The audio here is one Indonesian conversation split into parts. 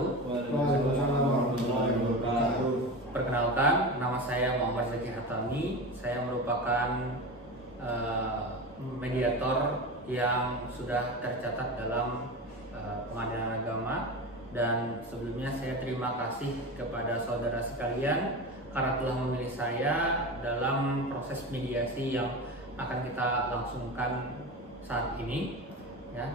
wabarakatuh. Waalaikumsalam warahmatullahi wabarakatuh. Perkenalkan, nama saya Muhammad Zaki Hatami. Saya merupakan mediator yang sudah tercatat dalam Pengadilan Agama. Dan sebelumnya saya terima kasih kepada saudara sekalian karena telah memilih saya dalam proses mediasi yang akan kita langsungkan saat ini. Ya.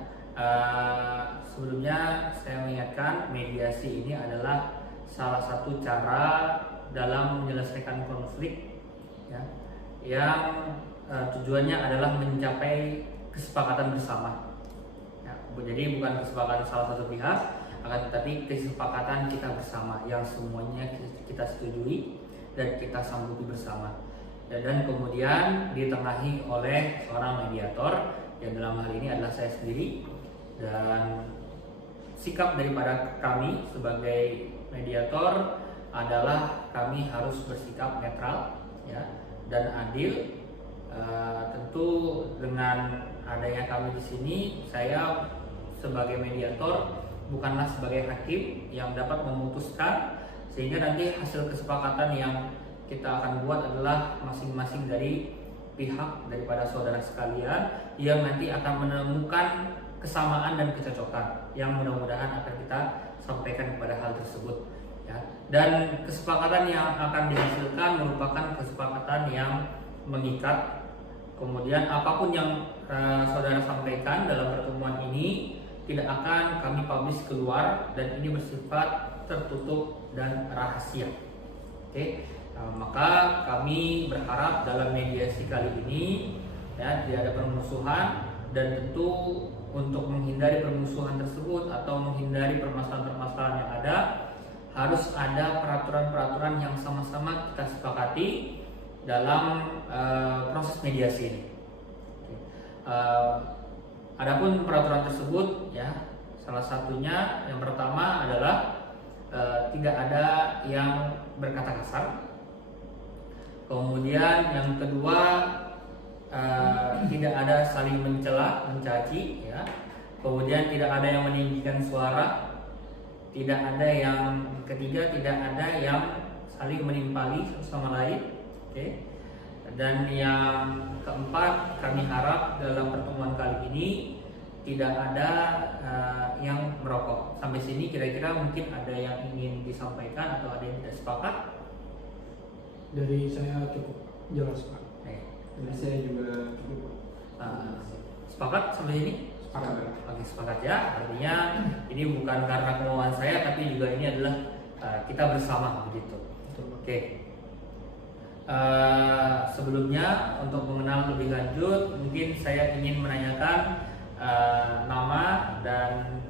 Sebelumnya saya mengingatkan mediasi ini adalah salah satu cara dalam menyelesaikan konflik, ya, yang tujuannya adalah mencapai kesepakatan bersama. Ya, jadi bukan kesepakatan salah satu pihak, akan tetapi kesepakatan kita bersama yang semuanya kita setujui dan kita sanggupi bersama. Dan kemudian ditengahi oleh seorang mediator yang dalam hal ini adalah saya sendiri. Dan sikap daripada kami sebagai mediator adalah kami harus bersikap netral, ya, dan adil. Tentu dengan adanya kami di sini, saya sebagai mediator bukanlah sebagai hakim yang dapat memutuskan, sehingga nanti hasil kesepakatan yang kita akan buat adalah masing-masing dari pihak daripada saudara sekalian yang nanti akan menemukan kesamaan dan kecocokan yang mudah-mudahan akan kita sampaikan kepada hal tersebut, ya. Dan kesepakatan yang akan dihasilkan merupakan kesepakatan yang mengikat. Kemudian apapun yang saudara sampaikan dalam pertemuan ini tidak akan kami publish keluar dan ini bersifat tertutup dan rahasia. Oke. Maka kami berharap dalam mediasi kali ini, ya, tidak ada permusuhan, dan tentu untuk menghindari permusuhan tersebut atau menghindari permasalahan-permasalahan yang ada, harus ada peraturan-peraturan yang sama-sama kita sepakati dalam proses mediasi ini. Adapun peraturan tersebut, ya, salah satunya yang pertama adalah tidak ada yang berkata kasar. Kemudian yang kedua, tidak ada saling mencela, mencaci, ya. Kemudian tidak ada yang meninggikan suara. Tidak ada yang ketiga, tidak ada yang saling menimpali satu sama lain. Oke. Dan yang keempat, kami harap dalam pertemuan kali ini tidak ada yang merokok. Sampai sini kira-kira mungkin ada yang ingin disampaikan atau ada yang tidak sepakat? Dari saya cukup jelas, Pak. Dari saya juga cukup. Sepakat sampai ini? Sepakat. Oke, sepakat, ya. Artinya ini bukan karena kemauan saya, tapi juga ini adalah kita bersama, begitu. Oke. Sebelumnya untuk mengenal lebih lanjut, mungkin saya ingin menanyakan nama dan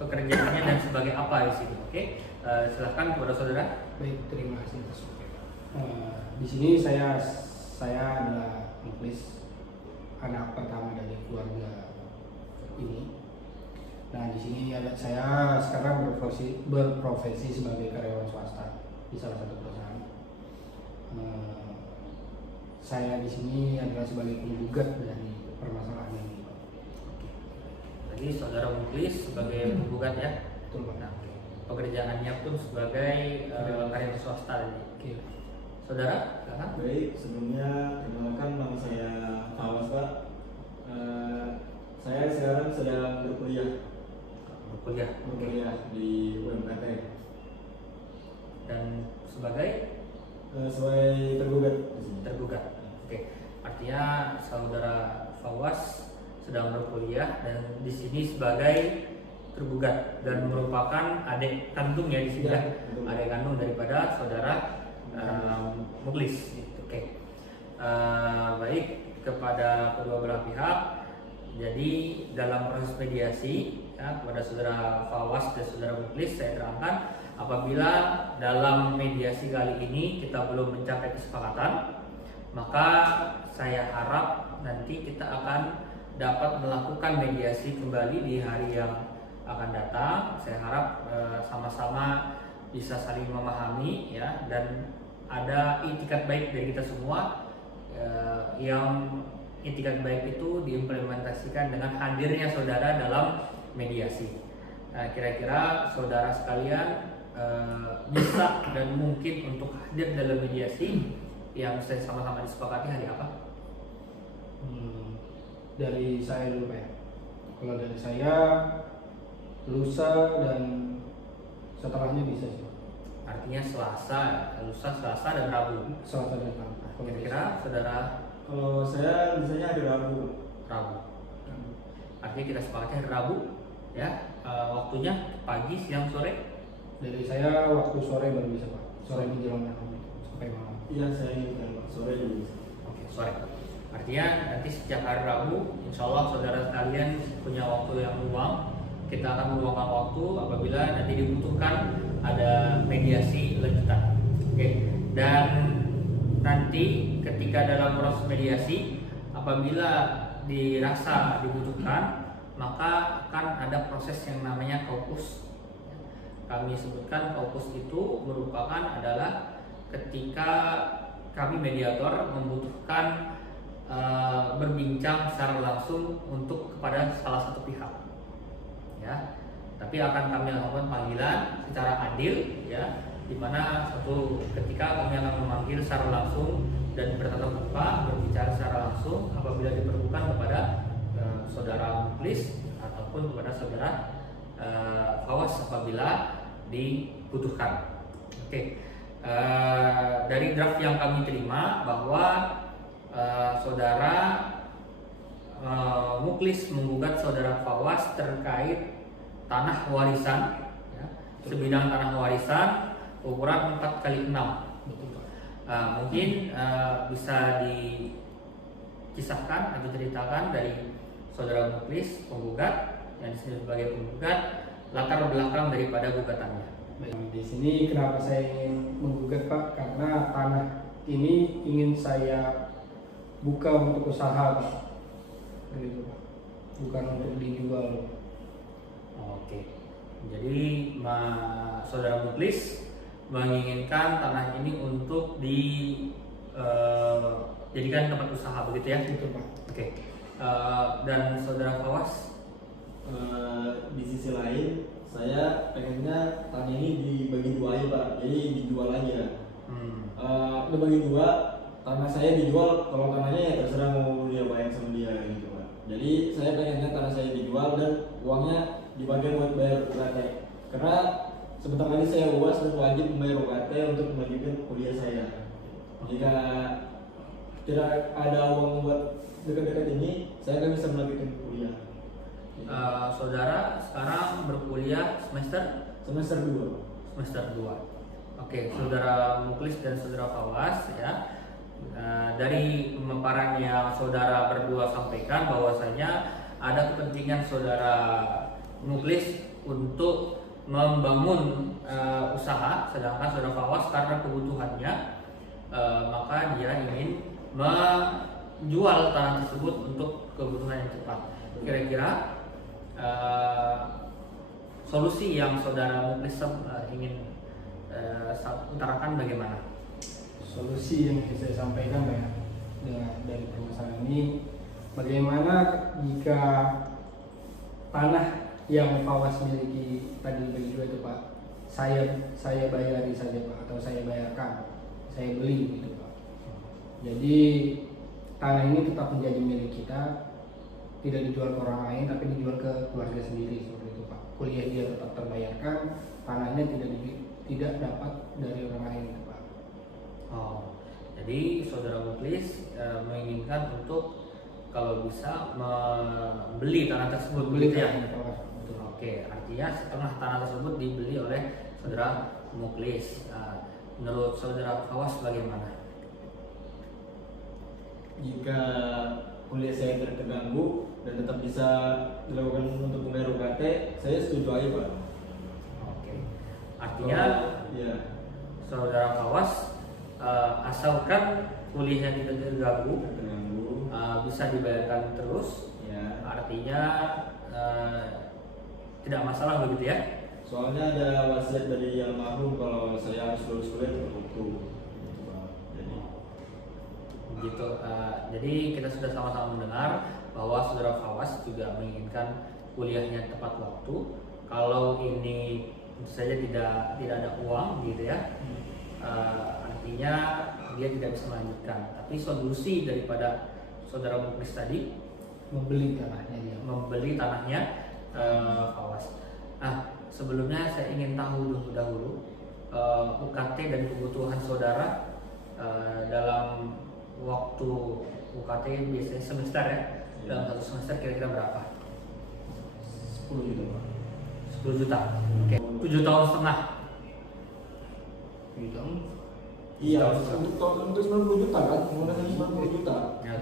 pekerjaannya dan sebagai apa di sini. Oke. Silahkan kepada saudara. Baik, terima kasih. Di sini saya adalah Muklis, anak pertama dari keluarga ini. Nah, di sini saya sekarang berprofesi sebagai karyawan swasta di salah satu perusahaan. Saya di sini adalah sebagai penggugat dari permasalahan ini. Jadi saudara Muklis sebagai penggugat, ya. Betul, Pak. Nah, pekerjaannya pun sebagai karyawan swasta. Oke. Saudara, silakan. Baik, sebelumnya perkenalkan nama saya Fawas, Pak. Saya sekarang sedang berkuliah di UMPT Dan sebagai tergugat. tergugat. Oke. Artinya saudara Fawas sedang berkuliah dan di sini sebagai tergugat dan merupakan adik kandung, ya, di sini, ya. Betul. Adik kandung daripada saudara Muklis. Oke. Baik, kepada kedua belah pihak. Jadi dalam proses mediasi, ya, kepada saudara Fawas dan saudara Muklis saya terangkan, apabila dalam mediasi kali ini kita belum mencapai kesepakatan, maka saya harap nanti kita akan dapat melakukan mediasi kembali di hari yang akan datang. Saya harap sama-sama bisa saling memahami, ya, dan ada itikat baik dari kita semua, yang itikat baik itu diimplementasikan dengan hadirnya saudara dalam mediasi. Nah, kira-kira saudara sekalian bisa dan mungkin untuk hadir dalam mediasi yang saya sama-sama disepakati hari apa? Dari saya dulu Pak ya. Kalau dari saya lusa dan setelahnya bisa sih. Artinya Selasa, lusa, Selasa dan Rabu. Selasa dan Rabu. Kira-kira saudara Kalau saya biasanya hari Rabu. Rabu. Artinya kita sepakati hari Rabu, ya. Waktunya pagi, siang, sore. Dari saya waktu sore baru bisa Pak. Sore menjelang malam sampai malam. Iya, saya ingin sore juga bisa. Oke, sore. Artinya nanti setiap hari Rabu, insya Allah saudara sekalian punya waktu yang luang. Kita akan meluangkan waktu apabila nanti dibutuhkan ada mediasi lanjutan. Oke. Dan nanti ketika dalam proses mediasi, apabila dirasa dibutuhkan, maka akan ada proses yang namanya kaukus. Kami sebutkan kaukus itu merupakan adalah ketika kami mediator membutuhkan berbincang secara langsung untuk kepada salah satu pihak, ya. Tapi akan kami lakukan panggilan secara adil, ya, di mana satu ketika kami akan memanggil secara langsung dan bertatap muka berbicara secara langsung apabila diperlukan kepada saudara muklis ataupun kepada saudara Fawas apabila dibutuhkan. Oke. Dari draft yang kami terima bahwa saudara muklis menggugat saudara Fawas terkait tanah warisan, ya, sebidang tanah warisan ukuran 4x6. Betul Pak. Mungkin bisa dikisahkan atau ceritakan dari saudara muklis penggugat yang disebut sebagai penggugat, latar belakang daripada gugatannya. Baik, di sini kenapa saya ingin menggugat Pak? Karena tanah ini ingin saya buka untuk usaha Pak. Begitu Pak. Bukan untuk dijual. Oke. Jadi saudara muklis menginginkan tanah ini untuk dijadikan tempat usaha, begitu ya? Betul Pak. Oke. Dan saudara Fawas? Di sisi lain, saya pengennya tanah ini dibagi dua aja Pak, jadi dijual aja. Dibagi dua, tanah saya dijual, kalau tanahnya ya terserah mau dia bayar sama dia gitu Pak. Jadi saya pengennya tanah saya dijual dan uangnya dipakai buat bayar UKT. Karena sebentar lagi saya UAS dan wajib membayar UKT untuk melanjutkan kuliah saya. Jika tidak ada uang buat dekat-dekat ini, saya nggak bisa melanjutkan kuliah. Saudara sekarang berkuliah semester Semester 2. Oke, saudara muklis dan saudara Fawas, ya. Dari pemaparan yang saudara berdua sampaikan bahwasanya ada kepentingan saudara muklis untuk membangun usaha, sedangkan saudara Fawas karena kebutuhannya maka dia ingin menjual tanah tersebut untuk kebutuhan yang cepat. Kira-kira solusi yang saudara muklis ingin utarakan bagaimana? Solusi yang saya sampaikan Pak, dari permasalahan ini, bagaimana jika tanah yang Fawas miliki tadi bagi dua itu Pak, saya bayari saja Pak, atau saya bayarkan, saya beli gitu Pak. Jadi tanah ini tetap menjadi milik kita, tidak dijual ke orang lain tapi dijual ke keluarga sendiri seperti itu Pak. Kuliah dia tetap terbayarkan, tanahnya tidak dapat dari orang lain gitu, Pak. Oh, jadi saudara muklis menginginkan untuk kalau bisa membeli tanah tersebut, Beli begitu ya? tanah, betul. Oke, artinya setengah tanah tersebut dibeli oleh saudara muklis. Menurut saudara Fawas bagaimana? Jika kuliah saya terganggu dan tetap bisa dilakukan untuk membayar UKT, saya setuju aja Pak. Oke, artinya ya, saudara Fawas asalkan kuliahnya tidak terganggu, bisa dibayarkan terus, ya. artinya tidak masalah begitu ya? Soalnya ada wasiat dari almarhum kalau saya harus lulus kuliah tepat waktu. Gitu. Jadi kita sudah sama-sama mendengar bahwa saudara Fawas juga menginginkan kuliahnya tepat waktu Kalau ini tentu saja tidak ada uang gitu ya, artinya dia tidak bisa melanjutkan. Tapi solusi daripada saudara Muklis tadi Membeli tanahnya dia. membeli tanahnya Fawas. Nah, sebelumnya saya ingin tahu dahulu UKT dan kebutuhan saudara dalam waktu UKT biasanya semester ya. Dalam satu semester kira-kira berapa? 10 juta Pak. 10 juta. Oke. 7 tahun setengah. Bidang. Iya, untuk 90 juta kan, menggunakan 90 juta. Ya.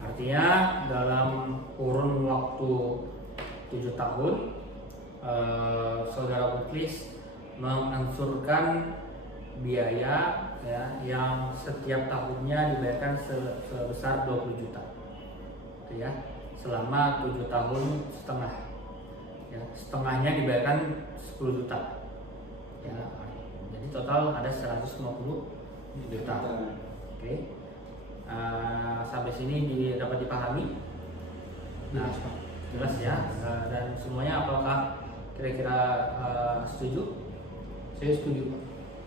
Artinya dalam kurun waktu 7 tahun saudara Muklis mengansurkan biaya ya yang setiap tahunnya dibayarkan sebesar 20 juta. Itu ya, selama 7 tahun setengah. Ya, setengahnya dibayarkan 10 juta. Ya, jadi total ada 150 juta. Oke. Sampai sini dapat dipahami. Nah, Jelas, Pak. jelas ya. Dan semuanya apakah kira-kira setuju? Saya setuju, Pak.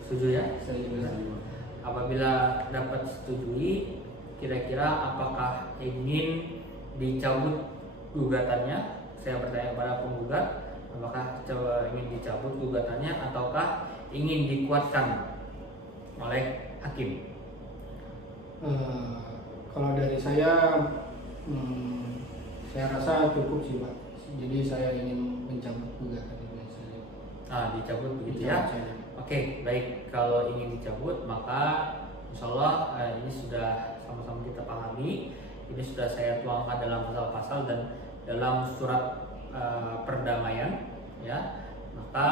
Setuju ya? Saya juga setuju. Apabila dapat setujui, kira-kira apakah ingin dicabut gugatannya? Saya bertanya kepada penggugat, apakah ingin dicabut gugatannya ataukah ingin dikuatkan oleh hakim? Kalau dari saya, saya rasa cukup sih, Pak. Jadi saya ingin mencabut gugatan ini. Dicabut begitu ya? Oke, baik. Kalau ingin dicabut, maka insya Allah ini sudah sama-sama kita pahami. Ini sudah saya tuangkan dalam pasal-pasal dan dalam surat perdamaian, ya. Maka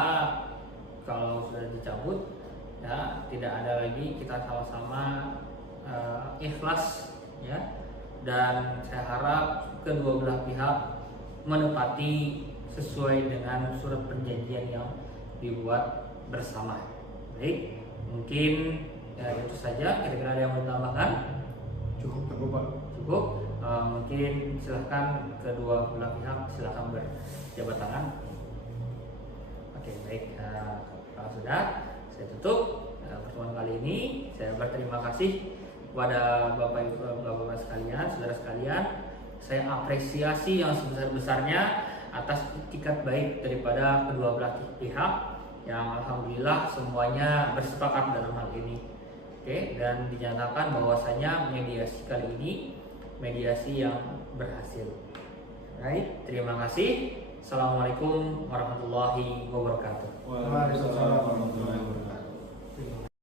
kalau sudah dicabut, ya tidak ada lagi, kita sama-sama ikhlas, ya. Dan saya harap kedua belah pihak menepati sesuai dengan surat perjanjian yang dibuat bersama. Baik, mungkin ya itu saja. Kira-kira ada yang mau ditambahkan? Cukup, Pak. Cukup. Mungkin silahkan kedua belah pihak silahkan berjabat tangan. Oke, baik. Kalau sudah, saya tutup pertemuan kali ini. Saya berterima kasih kepada bapak-bapak sekalian, saudara sekalian. Saya apresiasi yang sebesar-besarnya atas itikat baik daripada kedua belah pihak yang alhamdulillah semuanya bersepakat dalam hal ini. Oke, dan dinyatakan bahwasanya mediasi kali ini mediasi yang berhasil. Baik, terima kasih. Assalamualaikum warahmatullahi wabarakatuh. Waalaikumsalam warahmatullahi wabarakatuh.